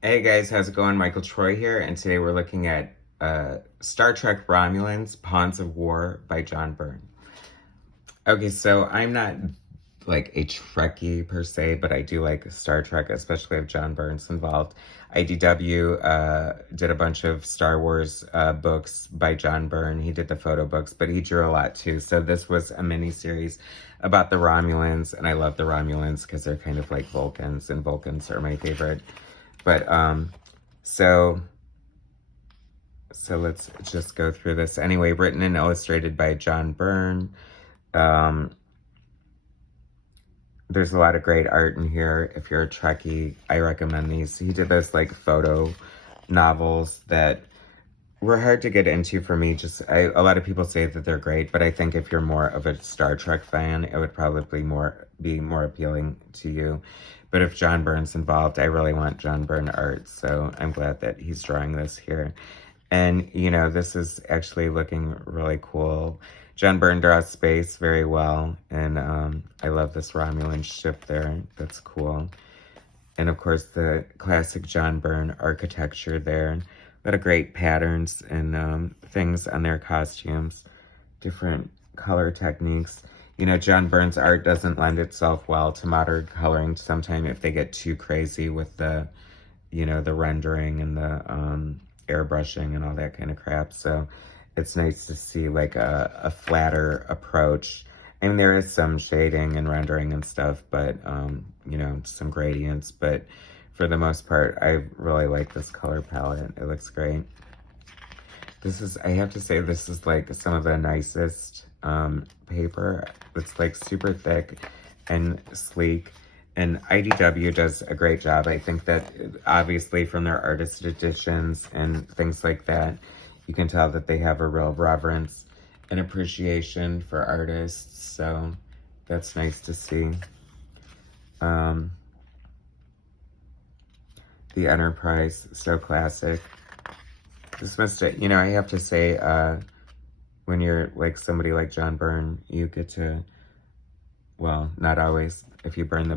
Hey guys, how's it going? Michael Troy here, and today we're looking at Star Trek Romulans, Pawns of War by John Byrne. Okay, so I'm not like a Trekkie per se, but I do like Star Trek, especially if John Byrne's involved. IDW did a bunch of Star Wars books by John Byrne. He did the photo books, but he drew a lot too. So this was a mini series about the Romulans, and I love the Romulans because they're kind of like Vulcans, and Vulcans are my favorite. But so so let's just go through this. Anyway, written and illustrated by John Byrne. Um, there's a lot of great art in here. If you're a Trekkie, I recommend these. He did those like photo novels that were hard to get into for me. A lot of people say that they're great, but I think if you're more of a Star Trek fan, it would probably be more appealing to you. But if John Byrne's involved, I really want John Byrne art, so I'm glad that he's drawing this here. And, you know, this is actually looking really cool. John Byrne draws space very well, and I love this Romulan ship there. That's cool. And, of course, the classic John Byrne architecture there. A lot of great patterns and things on their costumes. Different color techniques. You know, John Byrne's art doesn't lend itself well to modern coloring. Sometimes if they get too crazy with the, you know, the rendering and the airbrushing and all that kind of crap. So it's nice to see like a flatter approach. I mean, there is some shading and rendering and stuff, but, you know, some gradients. But for the most part, I really like this color palette. It looks great. I have to say, this is like some of the nicest paper. It's like super thick and sleek. And IDW does a great job. I think that obviously from their artist editions and things like that, you can tell that they have a real reverence and appreciation for artists. So that's nice to see. The Enterprise, so classic. This must, you know, I have to say, when you're like somebody like John Byrne, you get to, well, not always, if you burn the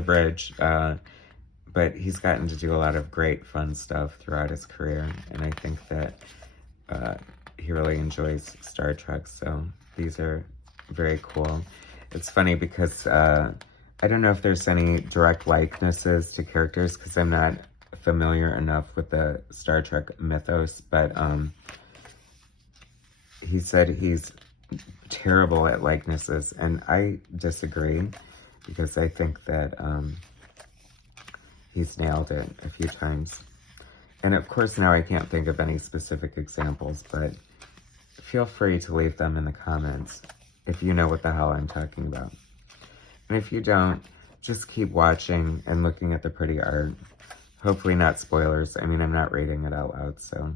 bridge, but he's gotten to do a lot of great fun stuff throughout his career, and I think that he really enjoys Star Trek, so these are very cool. It's funny because I don't know if there's any direct likenesses to characters because I'm not familiar enough with the Star Trek mythos, but he said he's terrible at likenesses, and I disagree because I think that he's nailed it a few times. And of course now I can't think of any specific examples, but feel free to leave them in the comments if you know what the hell I'm talking about. And if you don't, just keep watching and looking at the pretty art. Hopefully not spoilers. I mean, I'm not reading it out loud, so.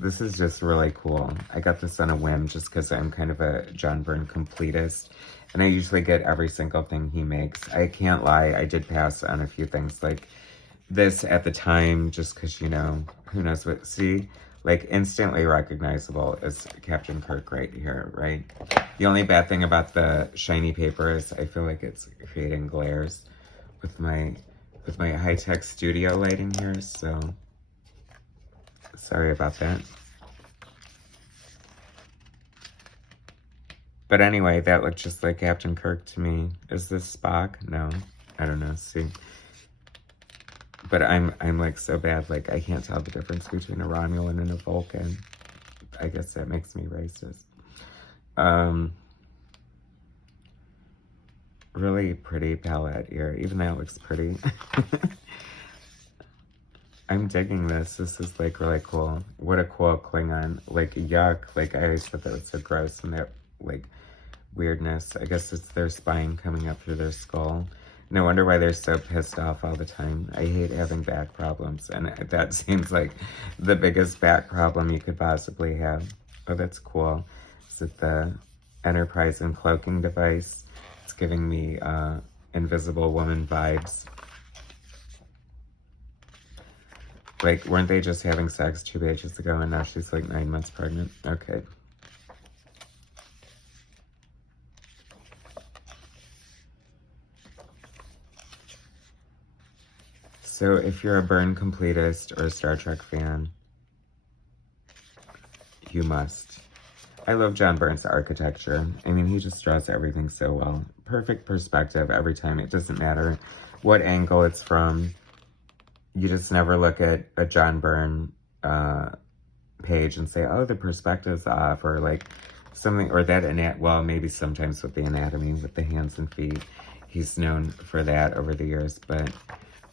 This is just really cool. I got this on a whim just because I'm kind of a John Byrne completist. And I usually get every single thing he makes. I can't lie, I did pass on a few things like this at the time just because, you know, who knows what. See? Like, instantly recognizable as Captain Kirk right here, right? The only bad thing about the shiny paper is I feel like it's creating glares with my high-tech studio lighting here, so sorry about that. But anyway, that looked just like Captain Kirk to me. Is this Spock? No, I don't know. See, but I'm like so bad. Like I can't tell the difference between a Romulan and a Vulcan. I guess that makes me racist. Really pretty palette here. Even that looks pretty. I'm digging this. This is like really cool. What a cool Klingon. Like yuck. Like I always thought that was so gross and that like weirdness. I guess it's their spine coming up through their skull. No wonder why they're so pissed off all the time. I hate having back problems, and that seems like the biggest back problem you could possibly have. Oh, that's cool. Is it the Enterprise and cloaking device? It's giving me Invisible Woman vibes. Like, weren't they just having sex 2 pages ago, and now she's like 9 months pregnant? Okay. So if you're a Byrne completist or a Star Trek fan, you must. I love John Byrne's architecture. I mean, he just draws everything so well. Perfect perspective every time. It doesn't matter what angle it's from. You just never look at a John Byrne page and say, oh, the perspective's off, or like something, or that, well, maybe sometimes with the anatomy, with the hands and feet. He's known for that over the years, but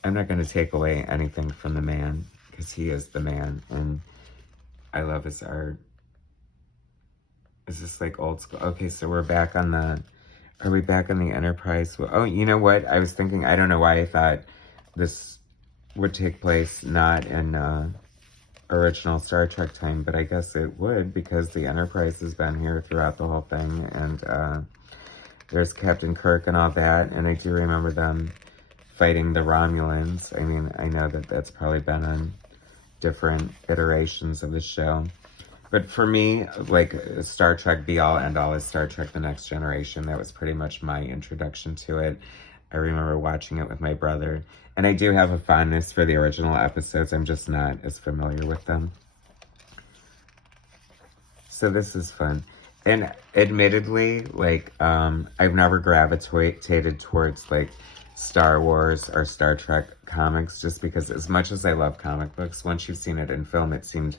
I'm not going to take away anything from the man, because he is the man, and I love his art. Is this like old school? Okay, so we're back on the, are we back on the Enterprise? Oh, you know what? I was thinking, I don't know why I thought this would take place not in original Star Trek time, but I guess it would, because the Enterprise has been here throughout the whole thing, and there's Captain Kirk and all that, and I do remember them fighting the Romulans. I mean, I know that that's probably been on different iterations of the show. But for me, like, Star Trek be-all, end-all is Star Trek The Next Generation. That was pretty much my introduction to it. I remember watching it with my brother. And I do have a fondness for the original episodes. I'm just not as familiar with them. So this is fun. And admittedly, like, I've never gravitated towards, like, Star Wars or Star Trek comics, just because as much as I love comic books, once you've seen it in film, it seemed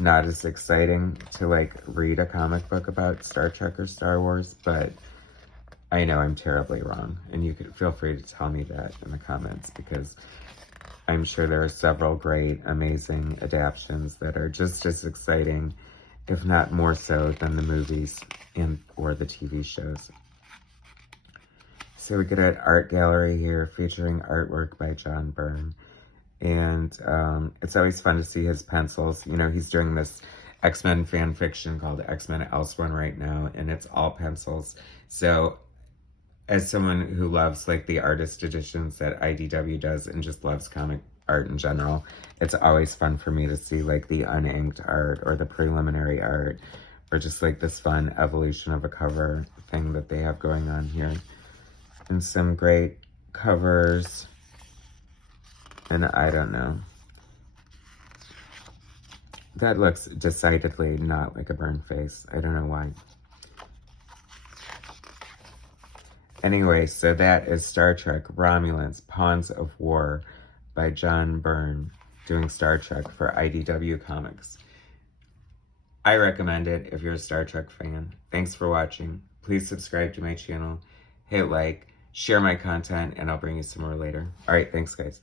not as exciting to, like, read a comic book about Star Trek or Star Wars, but I know I'm terribly wrong, and you could feel free to tell me that in the comments, because I'm sure there are several great, amazing adaptions that are just as exciting, if not more so, than the movies and or the TV shows. So we get an art gallery here featuring artwork by John Byrne. And it's always fun to see his pencils. You know, he's doing this X-Men fan fiction called X-Men Elsewhere right now, and it's all pencils. So as someone who loves, like, the artist editions that IDW does and just loves comic art in general, it's always fun for me to see, like, the uninked art or the preliminary art, or just, like, this fun evolution of a cover thing that they have going on here. And some great covers. And I don't know. That looks decidedly not like a Byrne face. I don't know why. Anyway, so that is Star Trek Romulans, Pawns of War by John Byrne, doing Star Trek for IDW Comics. I recommend it if you're a Star Trek fan. Thanks for watching. Please subscribe to my channel, hit like, share my content, and I'll bring you some more later. All right, thanks, guys.